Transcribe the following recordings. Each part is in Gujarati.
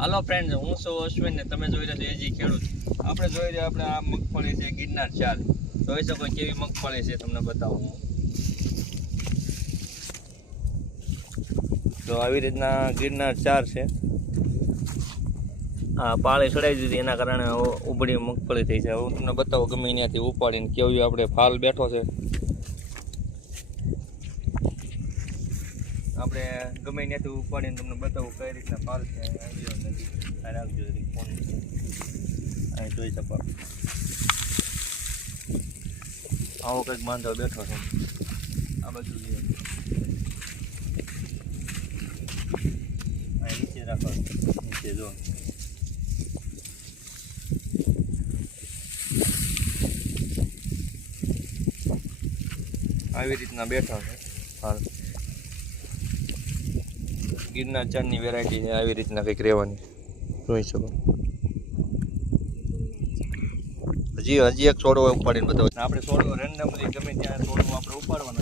હાલો ફ્રેન્ડ હું છું અશ્વિન ને તમે જોઈ રહ્યા છો એજી ખેડૂત. આપણે જોઈ રહ્યા આપણે આ મગફળી છે, ગિરનાર ચાર જોઈ શકો કેવી મગફળી છે, તમને બતાવું તો આવી રીતના ગિરનાર ચાર છે. હા પાળી ચડાવી દીધી, એના કારણે ઉબડી મગફળી થઈ છે. હું તમને બતાવું, ગમે ત્યાંથી ઉપાડીને કેવી આપણે ફાલ બેઠો છે. આપણે ગમે ત્યાંથી ઉપાડીને તમને બતાવું કઈ રીતના ફાલ છે, આવ્યો નથી. આ રાખજો ફોન અહીં જોઈ શકો આવો કંઈક બાંધો બેઠો છે. આ બધું જોઈએ. અહીં નીચે રાખો. નીચે જો. આવી રીતના બેઠા છે હાલ ગિરનાર ચારની વેરાયટી આવી રીતના કંઈક રહેવાની. જોઈ શકો. હજી હજી એક છોડવો ઉપાડીને બતાવો. આપણે છોડવો રેન્ડમલી ગમે ત્યાં છોડવો આપણે ઉપાડવાનો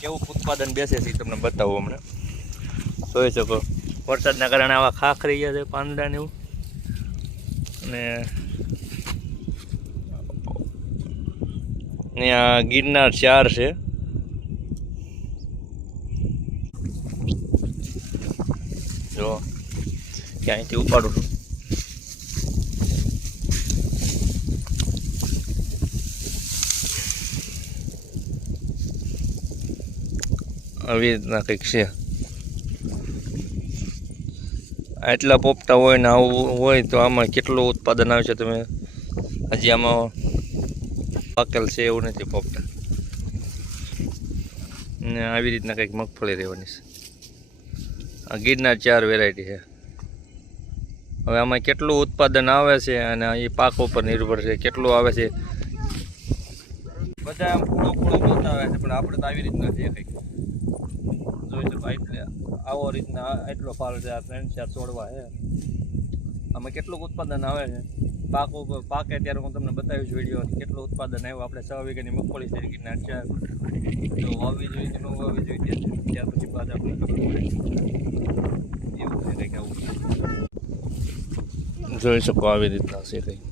કેવું ઉત્પાદન બેસે છે તમને બતાવું હમણાં. જોઈ શકો. વરસાદના કારણે આવા ખાખરી ગયા છે, પાંદડા ને એવું. અને આ ગિરનાર ચાર છે. જો ક્યાંયથી ઉપાડું છું. આવી રીતના કંઈક છે. આટલા પોપટા હોય ને આવું હોય તો આમાં કેટલું ઉત્પાદન આવે છે તમે? હજી આમાં પાકેલ છે એવું નથી પોપટા. ને આવી રીતના કંઈક મગફળી રહેવાની છે. આ ગીરના ચાર વેરાયટી છે. હવે આમાં કેટલું ઉત્પાદન આવે છે અને એ પાક ઉપર નિર્ભર છે, કેટલું આવે છે? બધા આમ પૂળો પૂળો બતાવે છે, પણ આપણે તો આવી રીતના છે જોઈ શકો એટલે આવો રીતના એટલો ફાલ છે, આ ત્રણ ચાર છોડવા છે. આમાં કેટલું ઉત્પાદન આવે છે? પાક પાકે ત્યારે હું તમને બતાવીશ વીડિયો કેટલું ઉત્પાદન આવ્યું. આપણે છ વીઘાની મગફળી ગિરનાર ચાર જો વાવવી જોઈએ કે ન વાવવી જોઈએ ત્યાર પછી બાદ આપણે ખબર પડે. એવું છે કંઈક આવું. જોઈ શકો આવી રીતના છે કંઈક.